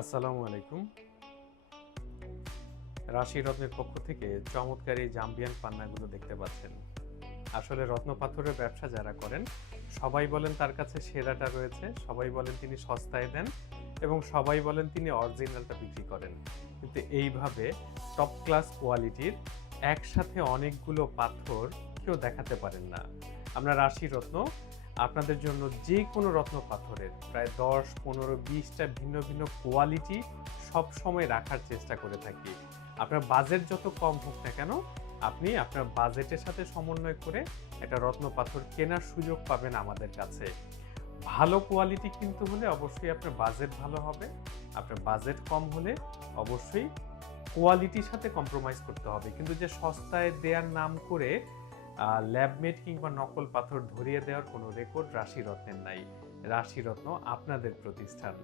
আসসালামু আলাইকুম। রাশি রত্নের পক্ষ থেকে চমৎকার এই জাম্বিয়ান পান্নাগুলো দেখতে পাচ্ছেন। আসলে রত্ন পাথরের ব্যবসা যারা করেন সবাই বলেন তার কাছে সেরাটা রয়েছে, সবাই বলেন তিনি সস্তায় দেন এবং সবাই বলেন তিনি অরিজিনালটা বিক্রি করেন। কিন্তু এইভাবে টপ ক্লাস কোয়ালিটির একসাথে অনেকগুলো পাথর কেউ দেখাতে পারেন না। আমরা রাশি রত্ন আপনাদের জন্য যে কোনো রত্ন পাথরের প্রায় 10, 15, 20টা ভিন্ন ভিন্ন কোয়ালিটি সব সময় রাখার চেষ্টা করে থাকি। আপনার বাজেট যত কম হোক না কেন, আপনি আপনার বাজেটের সাথে সমন্বয় করে একটা রত্ন পাথর কেনার সুযোগ পাবেন আমাদের কাছে। ভালো কোয়ালিটি কিনতে হলে অবশ্যই আপনার বাজেট ভালো হবে। আপনার বাজেট কম হলে অবশ্যই কোয়ালিটির সাথে কম্প্রোমাইজ করতে হবে। কিন্তু যে সস্তায় দেয়ার নাম করে ল্যাবমেড কিংবা নকল পাথর ধরিয়ে দেওয়ার কোনো রেকর্ড রাশি রত্নের নাই। রাশি রত্ন আপনাদের প্রতিষ্ঠান।